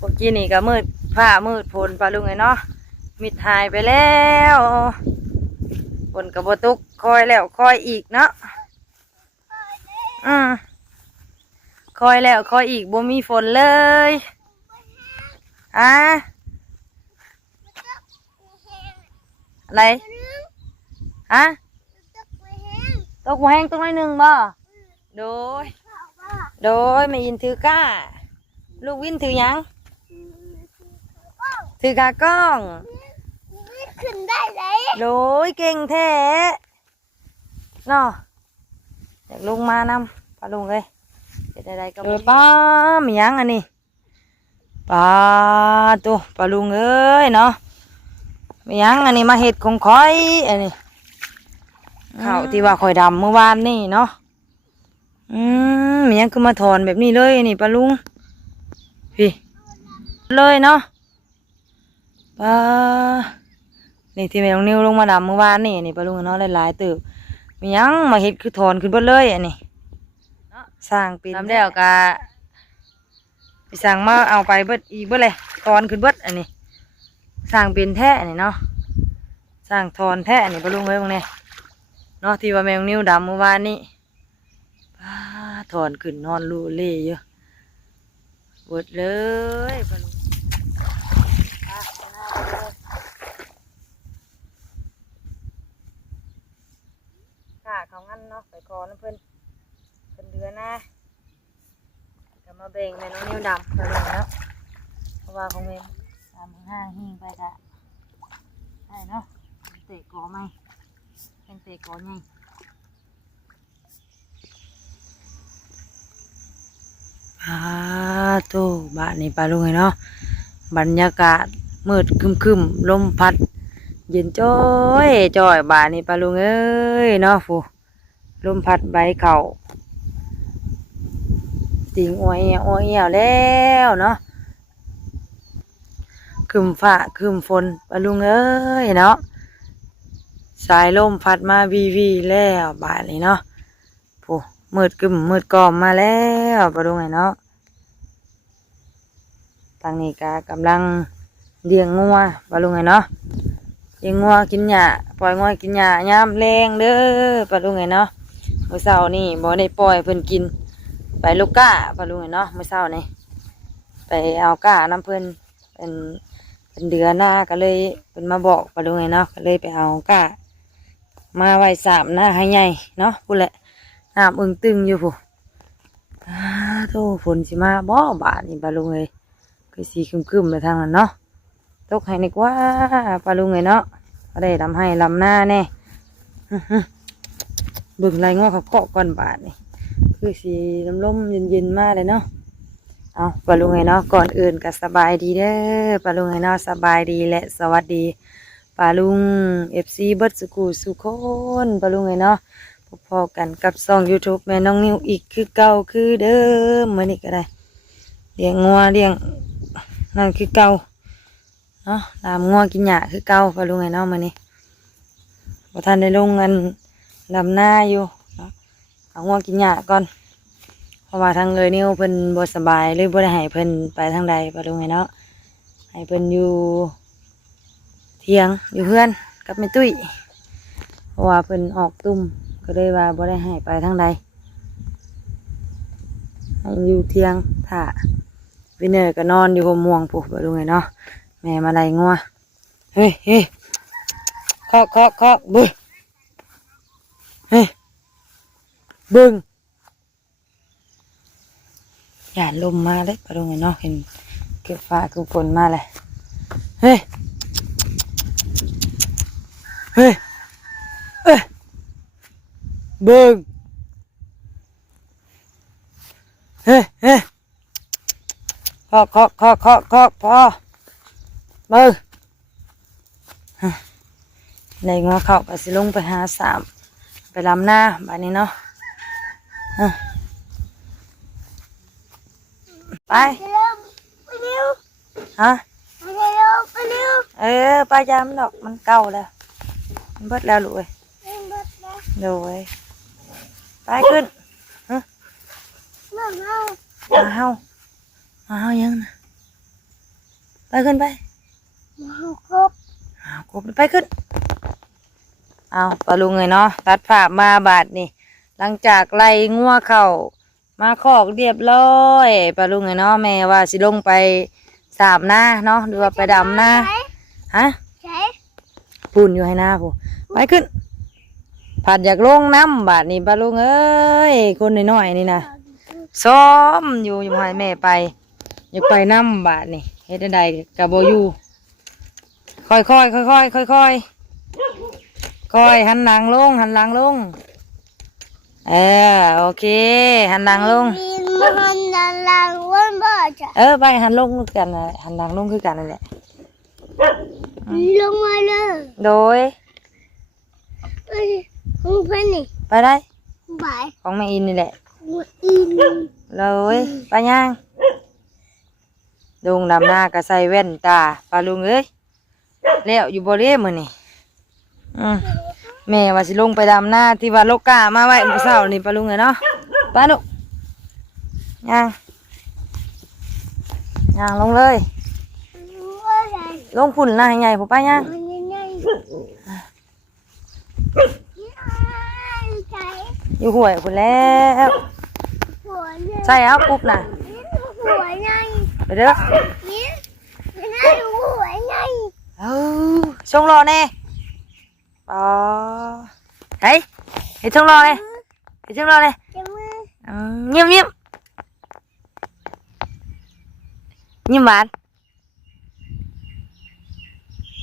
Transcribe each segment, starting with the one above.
เมื่อกี้นี่ก็มืดผ้ามืดฝนปลาลุงไงเนาะมิดหายไปแล้วฝนกับโบตุกคอยแล้วคอยอีกเนาะคอยแล้วคอยอีกบ่มีฝนเลยอะไรฮะตกหัวแห้งตรงไหนหนึ่งบ่โดยไม่ยินถือก้าลูกวินถือยังถือกากล้องขึ้นได้เลยโดยเก่งแท้เนาะอยากลงมานำปลาลุงเลยเป็นอะไรก็ป้ามียังอันนี้ปลาตัวปลาลุงเอ้ยเนาะมียังอันนี้มาเห็ดของคอยอันนี้ข้าวที่ว่าคอยดำเมื่อวานนี่เนาะมียังคือมาถอนแบบนี้เลยนี่ปลาลุงพี่เลยเนาะปลานี่ที่แม่น้องนิวลงมาดำเมื่อวานนี่ปลาลุงเนาะหลายๆตื่นมียังมาเห็ดคือถอนขึ้นเบิดเลยอันนี้สร้างปีนทำได้เอากะไปสั่งมาเอาไปเบิดอีกเบิดเลยถอนขึ้นเบิดอันนี้สร้างปีนแท้อันนี้เนาะสร้างถอนแท้อันนี้ปลาลุงเลยพวกนี้เนาะที่ว่าแมงนิ้วดำเมื่อวานนี้ถอนขึ้นนอนรูเล่เยอะเบิดเลยปลาลุงค่ะเขางั้นเนาะไปคอน้ำเพิ่นเดือนนะก็มาเบ่งในน้องนิ้วดำไปเลยแล้วเพราะว่าของเมน3,500หิ้งไปกะได้เนาะเตะกอไหมเป็นเตะกอไงตู้บ้านนี้ปลาลุงเนาะบรรยากาศมืดคึมลมพัดเย็นจ้อยบ้านนี้ปลาลุงเอ้ยเนาะฟูลมพัดใบเข่าติงอวยแล้วเนาะคึมฟ้าคึมฝนปลาลุงเอ้ยเนาะสายลมพัดมาวีแล้วบ่ายนี้เนาะโอ้มืดมืดกอมมาแล้วปลาลุงเนาะทางนี้ก็กำลังเลี้ยงงัวปลาลุงเนาะเลี้ยงงัวกินหญ้าปล่อยงัวกินหญ้ายามแรงเด้อปลาลุงเนาะเมื่อเช้านี่บ่ได้ปล่อยเพิ่นกินไปลูกก้าปลาลุงเนาะเมื่อเช้านี่ไปเอาก้าน้ำเพิ่นเป็นเดือนหน้าก็เลยเป็นมาบอกปลาลุงเนาะก็เลยไปเอาก้ามาไว้3หน้าให้ใหญ่เนาะพูดแหละน้ำอึ้งตึงอยู่ผู้โธ่ฝนสิมาบ่บาดนี่ปลาลุงเลยคือสีคึมๆเลยทางนั้นเนาะตกให้นึกว่าปลาลุงเลยเนาะก็ได้ลำให้ลำหน้าแน่บึ่งไรง้อเขาเกาะก่อนบาดนี่คือสีลมเย็นมากเลยเนาะเอาปลาลุงไงเนาะก่อนอื่นก็สบายดีเด้อปลาลุงไงเนาะสบายดีและสวัสดีปลาลุงFCเบิร์ดสกูสุคนปลาลุงไงเนาะพอกันกับช่อง YouTube แม่น้องนิวอีกคือเก่าคือเดิมเหมือนนี้ก็ได้เลี้ยงงัวเลี้ยงนั่นคือเก่าเนาะตามงัวกินหญ้าคือเก่าปลาลุงไงเนาะมื้อนี้บ่ทันได้ลงเงินลำหน้าอยู่เอางัวกินหญ้าก่อนเพราะว่าทางเลยนิ้วเพิ่นบ่สบายเลยบ่ได้ให้เพิ่นไปทางใดปะลุงไงเนาะให้เพิ่นอยู่เที่ยงอยู่เพื่อนกับแม่ตุ้ยเพราะว่าเพิ่นออกตุ่มก็เลยว่าบ่ได้ให้ไปทางใดให้อยู่เที่ยงถ้าวินเนอร์ก็นอนอยู่หัวม่วงปุ๊บปะลุงไงเนาะแม่มาไล่งัวเฮ้ยเคาะบึ้งเฮ้ยบึ้งอย่าลมมาเลยปะลุงไงเนาะเห็นเก็บฟ้าคือฝนมาเลยเฮ้ยบึ้งเคาะพอบึ้งในงัวเขาก็สิลงไปหา3ไปลำหน้าบ้านนี้เนาะไปฮะไปยามดอกมันเก่าแล้วมันเบิดแล้วลูกเอ้ยโดยไปขึ้นมาเฮายังนะ ไปขึ้นไป ครบ เอากบไปขึ้นเอาปลาลุงเลยเนาะตัดภาพมาบาดนี่หลังจากไล่งัวเข่ามาคอกเรียบร้อยปลาลุงเลยเนาะแม่ว่าสิลงไปสาบหน้าเนาะหรือว่าไปดำหน้าฮะ ใช่ ปุ่นอยู่ให้หน้าผู้ไปขึ้นผัดอยากลงน้ำบาดนี่ปลาลุงเอ้ยคนน้อยๆนี่นะซ้อมอยู่ให้แม่ไปอยากไปน้ำบาดนี่เฮ็ดได้กับโบอยู่ค่อยๆค่อยๆค่อยๆค่อยหันหลังลงหันหลังลงโอเคหันหลังลง มีมันดันลังวันบ่จ้ะ ไปหันลงคือกันนะหันหลังลงคือกันนั่นแหละ ลงมาเลย โดย มึงเพื่อนนี่ ไปได้ บาย ของแม่อินนี่แหละ อิน เลยไปย่างลุงดำหน้าก็ใส่แว่นตาปลาลุงเอ้ยแล้วอยู่บ่เล่มื้อนี่แม่ว่าสิลงไปดำหน้าที่ว่าโลกกามาไว้มื้อเช้านี่ปลาลุงเอ้ยเนาะไปลูกย่างย่างลงเลยลงพุ่นหน้าใหญ่ผมไปย่างอยู่ห่วยพุ่นแล้วใช่เอาปุ๊บน่ะไปเด้อช่องรอแน่เฮ้ยเห็นช่องรอเลยเห็นช่องรอเลยเงียบเงียบยิ้มหวาน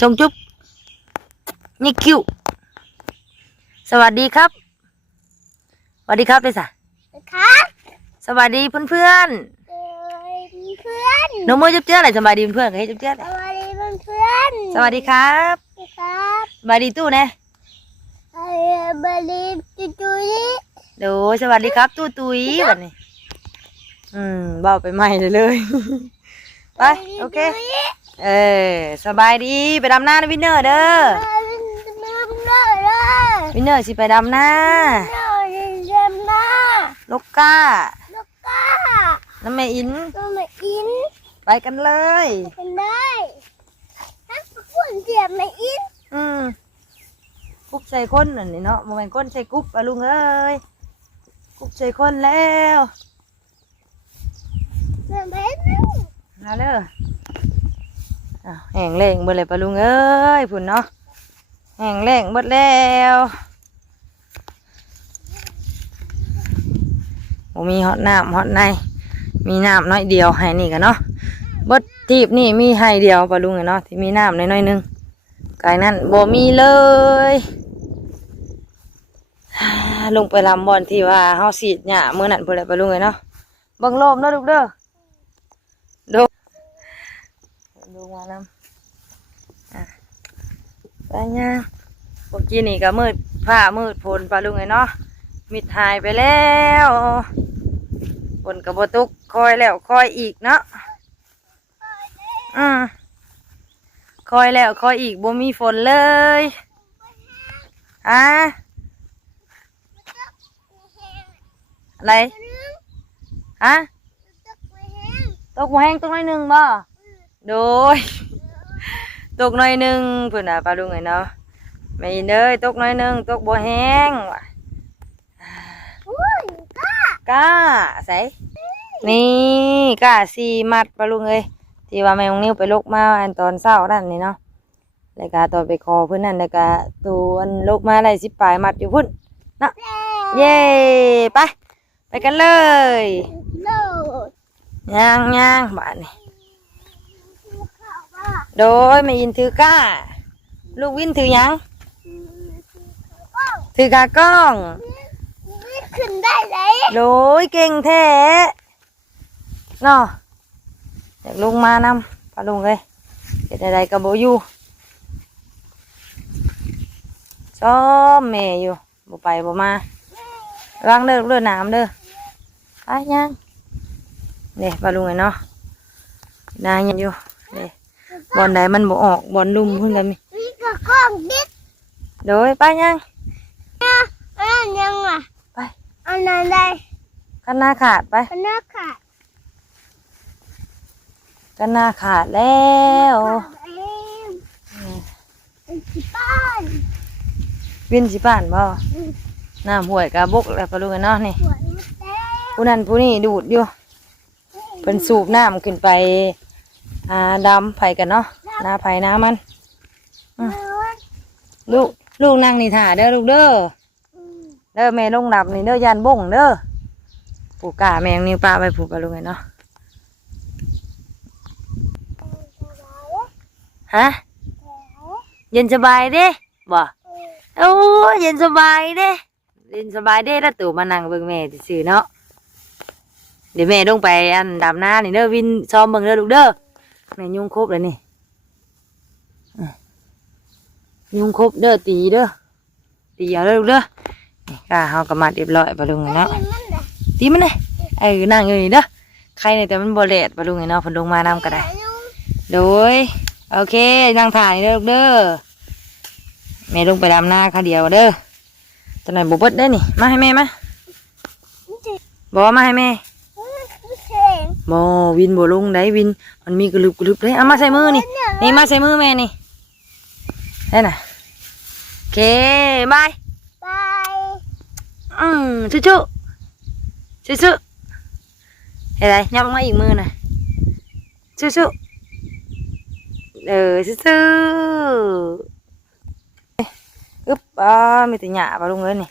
ชงจุ๊บนี่คิวสวัสดีครับสวัสดีครับเลยสะ ครับ สวัสดีเพื่อนเพื่อน เพื่อน น้องมือจุ๊บเจ้าอะไรสบายดีเพื่อนให้จุ๊บเจ้า สวัสดีเพื่อน สวัสดีครับ ครับ สวัสดีตู้นะ บาลีจุย เดี๋ยวสวัสดีครับตู้ตุ้ยวันนี้เบาไปใหม่เลยไปโอเคสบายดีไปดำหน้านะวินเนอร์เด้อวินเนอร์สิไปดำหน้าลูกก้าน้ำแม่อินไปกันเลย เป็นได้ถ้าคุณเสียบไม่อิน กุ๊บใส่คนอันนี้เนาะโมเมนต์คนใส่กุ๊บอะลุงเอ้ยกุ๊บใส่คนแล้วมาเลยแห้งแรงเบิดเลยปะลุงเอ้ยผุนเนาะแห้งแรงเบิดแล้วโมมีฮอตน้ำฮอตในมีน้ำน้อยเดียวให้นี่กันเนาะเบิดทีบนี่มีให้เดียวปะลุงเนาะที่มีน้ำน้อยๆนึงไก่นั่นบ่มีเลยลงไปลำบอลที่ว่าเฮาสีดหญ้ามื้อนั้นเพิ่นแหละปะลุงเนาะบังลมเนาะลูกเด้อดูมานำไปย่างเมื่อกี้นี่ก็มืดผ้ามืดฝนปะลุงเนาะมิดหายไปแล้วฝนก็บ่ตกคอยแล้วคอยอีกเนาะคอยแล้วคอยอีกบ่มีฝนเลยอะไรตกหัวแห้งตกหน่อยหนึ่งบ่โดยตกหน่อยหนึ่งเพื่อนปลาลุงไงเนาะไม่เด้อตกหน่อยหนึ่งตกบ่แห้งว่ะก้าใส่นี่ก้าสี่มัดปลาลุงเอ้ยที่ว่าแม่ของนิ้วไปลกมาอันตอนเช้านั่นนี่เนาะแล้วก็ตอนไปคอเพื่อนนั่นแล้วก็ตัวลกมาได้10 ปลายมัดอยู่พุ่นเนาะเย่ไปกันเลยย่างบ้านนี่โดยไม่ยินถือก้าลูกวินถือยังถือกากล้องขึ้นได้เลย โดยเก่งแท้เนาะอยากลงมานำปลาลุงเลยเฮ็ดอะไรกับโบอยู่ซ้อมแม่อยู่บ่ไปบ่มาระวังเด้อน้ำเด้อไปย่างเนี่ยปลาลุงเนาะนายยังอยู่เนี่ยบอลใดมันบ่ออกบอลลุ่มพุ่นกันมี นี่ก็กล้องดิด โดยไปย่าง อันนั้นยังอ่ะ ไป อันนั้นได้ กันหน้าขาดไป อันนั้นค่ะ กันหน้าขาดแล้ว ที่บ้าน วินสิป่านบ่น้ำห่วยกะบกแล้วปลาลุงเนาะนี่ หัวมันแดง ผู้นั้นผู้นี้ดูดอยู่เป็นสูบน้ำขึ้นไปดำไผ่กันเนาะหน้าไผ่น้ามันลูกนั่งนี่ถ่าเด้อลูกเด้อเด้อแม่ลงดับนี่เด้อยานบ่งเด้อผูกกาแมงนิ้วปลาไปผูกปลาลุงเนาะฮะเย็นสบายเด้บ่โอ้เย็นสบายเด้เย็นสบายเด้แล้วตู่มานั่งเบิ่งแม่ซื่อเนาะเดี๋ยวแม่ลงไปอันดำหน้านี่เด้อวินซ้อมเบิ่งเด้อลูกเด้อแม่ยุงครบเลยนี่ยุงครบเด้อตีเด้อตีเอาเด้อลูกเด้อนี่ก็เฮากำมัดเรียบร้อยปลาลุงเนาะตีมันเลยนั่งอยู่นี่เด้อใครเนี่ยแต่มันบ่แลดปลาลุงเนาะเพิ่นลงมานำก็ได้โดยโอเคนั่งถ่ายเด้อลูกเด้อแม่ลงไปดำหน้าค่ะเดียวเด้อตอนไหนบุบเบิดได้นี่มาให้แม่มาบอกมาให้แม่บอวินบัวลงได้วินมันมีกระลึบเลยเอามาใส่มือนี่นี่มาใส่มือแม่นี่ได้น่ะโอเคบาย บาย ชูชูเห็นไรยับลงมาอีกมือน่ะชูชูชูอึ๊บมีแต่หญ้าปลาลุงเลยนี่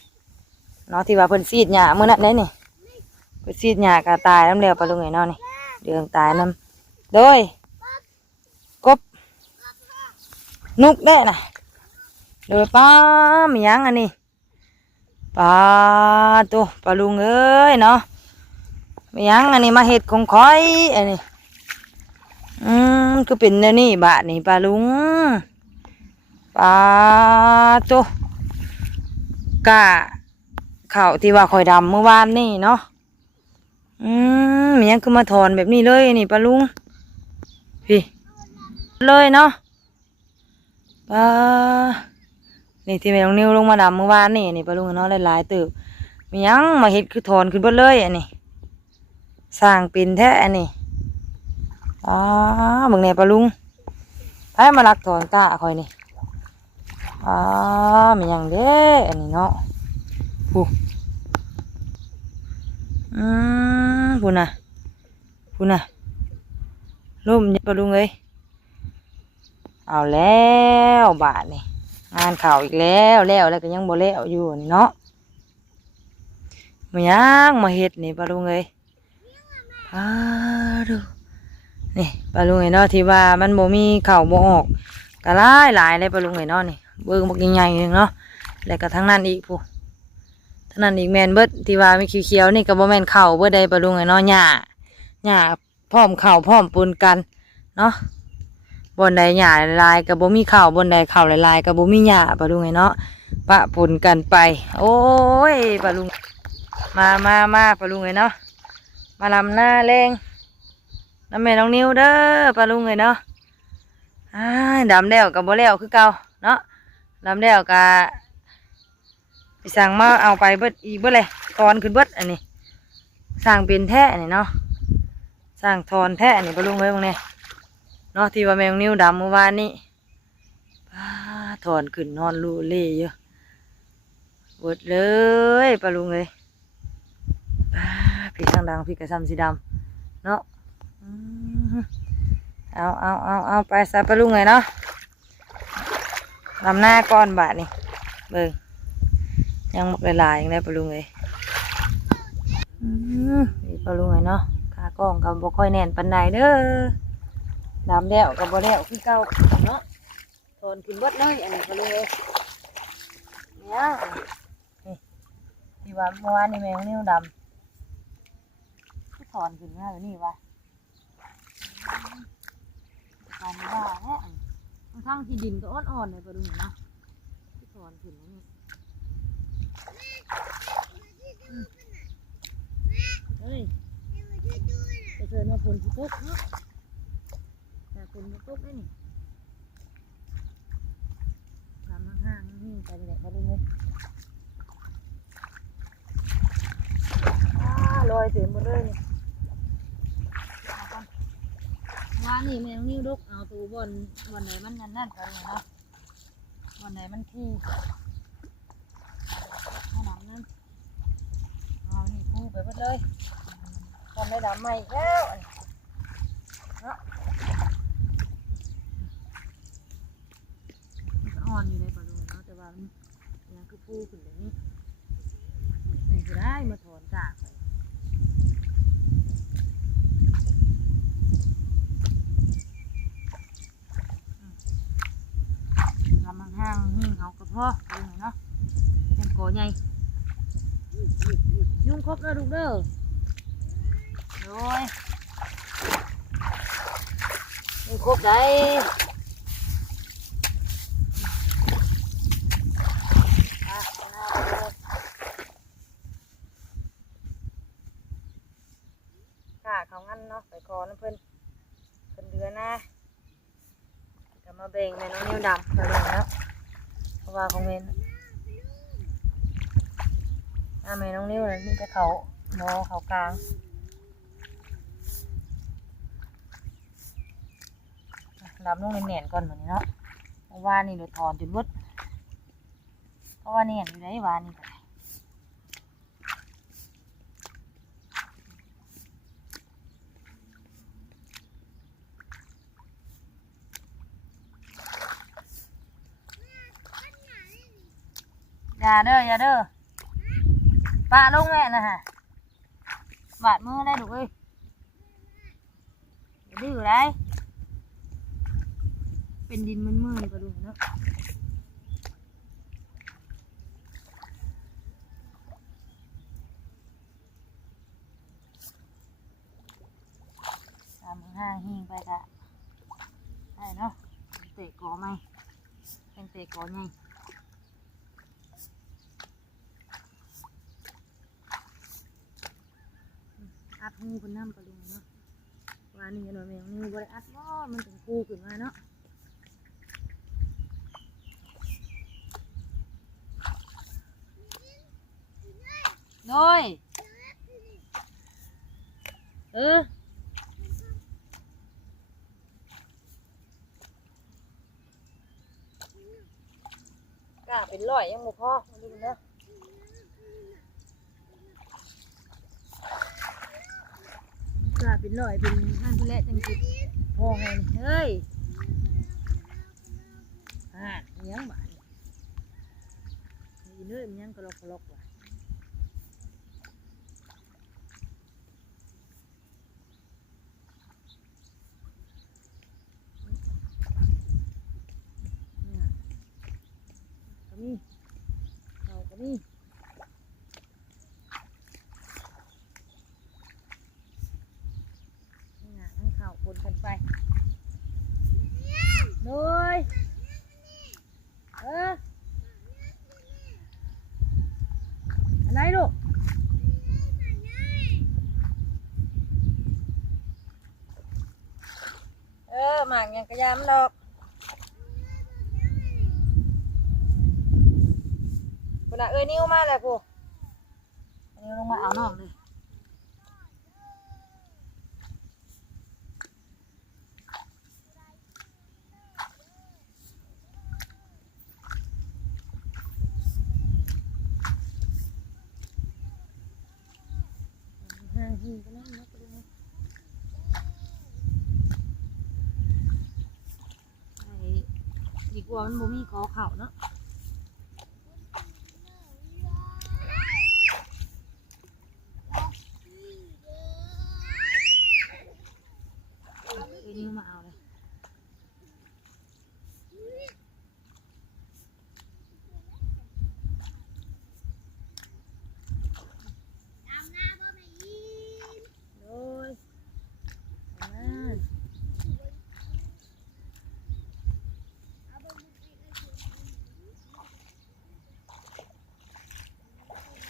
เนาะที่ว่าเพิ่นซีดหญ้ามื้อนั้นได้นี่เพิ่นซีดหญ้ากะตายน้ำแล้วปลาลุงไงเนาะนี่เดืองตายน้ำโดยกบนุกได้น่ะโดยป้ามียังอันนี้ปลาตัวปลาลุงเอ้ยเนาะมียังอันนี้มาเห็ดของคอยอันนี้คือเป็นนี่บาทนี่ปลาลุงปลาตัวกะข่าวที่ว่าคอยดำเมื่อวานนี่เนาะมียังคือมาถอนแบบนี้เลยนี่ปลาลุงพี่เลยเนาะปลานี่ที่แม่น้องนิ้วลงมาดำเมื่อวานนี่ปลาลุงเนาะหลายๆตึกมียังมาเห็ดคือถอนขึ้นเบิดเลยอันนี้สร้างเป็นแท้อันนี้เบิ่งเนี่ยปลาลุงให้มาลักถอนตาคอยนี่มียังเด้อันนี้เนาะพูพูน่ะร่มปลาลุงเอ้ยเอาแล้วบาทนี่งานข่าวอีกแล้วก็ยังบ่แล้วอยู่นี่เนาะมายังมาเฮ็ดนี่ปลาลุงเอ้ยดูนี่ปลาลุงเอ้ยเนาะที่ว่ามันบ่มีข่าวบ่ออกก็หลายเลยปลาลุงเอ้ยเนาะนี่เบิ่งบักใหญ่ๆนึงเนาะแล้วก็ทั้งนั้นอีกผู้ทั้งนั้นอีกแม่นเบิดที่ว่ามีเขียวๆนี่ก็บ่แม่นข่าวเบิดใดปลาลุงเอ้ยเนาะหญ้าพร้อมข่าวพร้อมปนกันเนาะบนใดหญ้าลายกับบ่มีข่าวบนใดข่าวลายกับบ่มีหญ้าปลาลุงไงเนาะปะปนกันไปโอ้ยปลาลุงมาปลาลุงไงเนาะมาลำหน้าแรงน้ำแม่น้องนิ้วเด้อปลาลุงไงเนาะดำแล้วกับบ่แล้วคือเก่าเนาะดำแล้วกับไปสั่งมาเอาไปเบิดอีกเบิดเลยตอนขึ้นเบิดอันนี้สั่งเป็นแท้อันนี้เนาะสั่งทอนแท้อันนี้ปลาลุงเลยตรงนี้เนาะที่ว่าแมงนิ้วดำเมื่อวานนี้ถอนขึ้นนอนรูเล่เยอะเบิดเลยปลาลุงเลยพี่ข้างดังพี่กระซำสีดำเนาะเอาไปใส่ปลาลุงเลยเนาะลำหน้าก้อนบาทนี่เบิ่งยังหมกหลายๆยังได้ปลาลุงเลยนี่ปลาลุงเลยเนาะขากล้องกับบ่ค่อยแน่นปันใดเด้อดำแล้วกับบ่แล้วคือเก่าเนาะถอนขึ้นเบิดเลยอันนี้ปลาลุงเลยเนี่ยนี่ที่ว่าเมื่อวานนี่แมงนิ้วดำถอนขึ้นมาแบบนี้วะถอนไม่ได้แน่ทั้งที่ดินก็อ่อนๆเลยปลาลุงเนาะที่ถอนขึ้นแล้วนี่เฮ้ยจะเชิญมาฝนสิตกเนาะแต่ฝนมาตกได้นี่ทำห่างๆนี่ไปเลยปลาลุงเลยลอยเสียหมดเลยนี่ ว่านี่แมงนิ้วดุกเอาตูบนไหนมันนั่นไปเลยเนาะบนไหนมันขี้ขนาดนั้นเอานี่คู่ไปหมดเลยทำได้ดำใหม่แล้วเนาะมันก็อ่อนอยู่ในปลาดุกเนาะแต่ว่ามันยังคือคู่ขึ้นแบบนี้ไม่ได้มาถอนกากไปลำห้างๆหิ้งเอากระเพาะเอาหน่อยเนาะเป็นโกใหญ่ยุ่งครบแล้วลูกเด้อโดยยุ่งครบได้ค่ะเขางั้นเนาะไปคอน้ำเพิ่นเดือนนะจะมาเบ่งแม่น้องนิ้วดำไปเลยเนาะเพราะว่าของเมนแม่น้องนิ้วนั่นมีแต่เขาโมเขากลางดำลงในแหน่นก่อนเหมือนนี้เนาะเพราะว่านี่เราถอนจนหมดเพราะว่านี่อยู่ไหนวานี่ก็อย่าเด้อปะลงแม่นะฮะบาดมือได้ดูเอ้ยดื้อได้เป็นดินมืดๆก็ดูเนาะตามห้างหิ้งไปกะได้เนาะเตะกอไหมเป็นเตะกอไงอัดหูเป็นน้ำปลาดุงเนาะว่านี่หน่อยแมงนี่บริอัดว่ามันถึงกูขึ้นมาเนาะโดยกล้าเป็นร้อยยังบ่พอมาดูเนาะกล้าเป็นร้อยเป็นอันทุเละจังสิพอไงเฮ้ยยังบ้านนี่เนื้อมันยังกระลอกว่ะนี่เขาก็นี่ทั้งเข่าปนกันไปเลยอะไรลูกหมากยังกระยำดอกคุณน่ะนิ้วมาเลยกูนิ้วลงมาเอาน้องเลยหินก็นั่งนักดูดีกว่ามันบ่มีคอเข่าเนาะนิ้วมาเอาเลย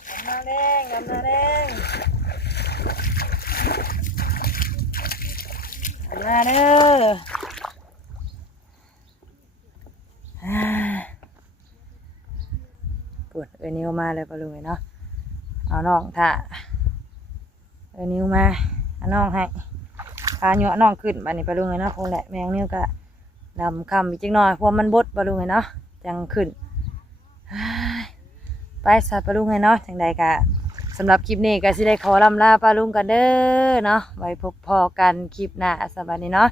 กำนาแดงกำนาแดงมาเด้อปวดนิ้วมาเลยปะลุงเนาะเอาน้องถ่านิ้วมาเอาน้องให้ พาเหยาะน้องขึ้นบัดนี้ปลาลุงเลยเนาะคงแหละแมงนิ้วก็ดำคำอีกจังหน่อยเพราะมันบดปลาลุงเลยเนาะจังขึ้นไปสัตว์ปลาลุงเลยเนาะจังใดกะสำหรับคลิปนี้ก็สิได้ขอลำลาปลาลุงกันเด้อเนาะไว้พบพอกันคลิปหน้าสวัสดีเนาะ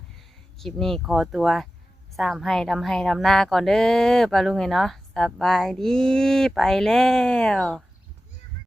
คลิปนี้ขอตัวสามให้ดำหน้าก่อนเด้อปลาลุงเลยเนาะสบายดีไปแล้ว